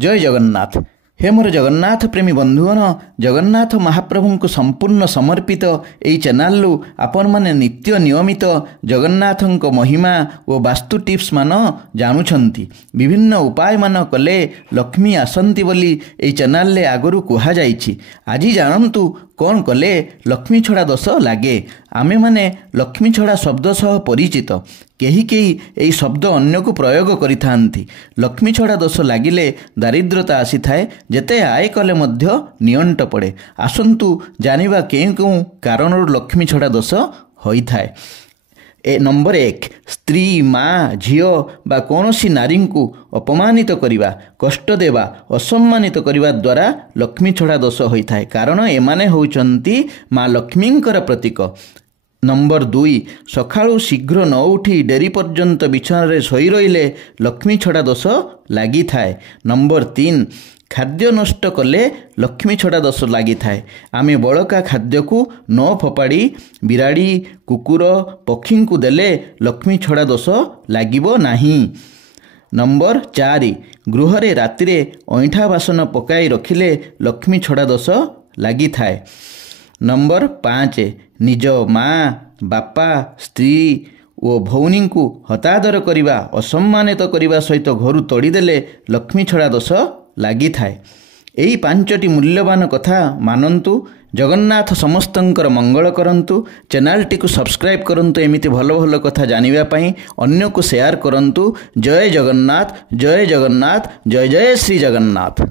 जय जगन्नाथ। हे मोर जगन्नाथ प्रेमी बंधुगण, जगन्नाथ महाप्रभु को संपूर्ण समर्पित यही चैनल आपण मैंने नित्य नियमित जगन्नाथ महिमा और वास्तु टिप्स मान जानुछंती। विभिन्न उपाय मान कले लक्ष्मी आसंती बोली यही चैनल ले आगरू कहा जाइछि। आज जानतु कौन कले लक्ष्मी छड़ा दोष लागे। आमे माने लक्ष्मी छड़ा शब्द सह परिचित। केही केही एही शब्द अन्य को प्रयोग करिथांती। लक्ष्मी छड़ा दोष लागिले दारिद्रता आसी थाए, जेते आय कले मध्य नियंट पड़े। आसंतु जानिबा केउ केउ कारणरू लक्ष्मी छड़ा दोष होई थाए। नंबर 1, स्त्री माँ झियो बा कौनसी नारी को अपमानित करिबा, कष्ट देवा, असम्मानित करिबा द्वारा लक्ष्मी छड़ा दोष होई थाए। कारण एमाने होउचंती माँ लक्ष्मींकर प्रतीक। नंबर 2, सकाळू शीघ्र न उठी डेरी पर्यंत बिछारे शोई रहिले लक्ष्मी छड़ा दोष लागी थाए। नंबर 3, खाद्य नष्ट कले लक्ष्मी छड़ा दोष लागी थाए। आमे बड़का खाद्य को न फोपाड़ी बिराड़ी कुकुर पक्षी को देले लक्ष्मी छड़ा दोष लागिबो नाही। नंबर 4, गृहरे रातिरे ऐठा बासन पकाई रखिले लक्ष्मी छड़ा दोष लागी थाए। नंबर 5, निज माँ बापा स्त्री ओ भौनी को हतादर करिबा, असम्मानित करिबा सहित घर तोड़ीदेले लक्ष्मी छड़ा दोष लागी थाए। एही 5टी मूल्यवान कथा मानन्तु। जगन्नाथ समस्तंकर मंगल करंतु। चैनल टी को सब्सक्राइब करंतु। एमिति भल भल कथा जानिबा पई अन्य को शेयर करंतु। जय जगन्नाथ, जय जगन्नाथ, जय जय श्री जगन्नाथ।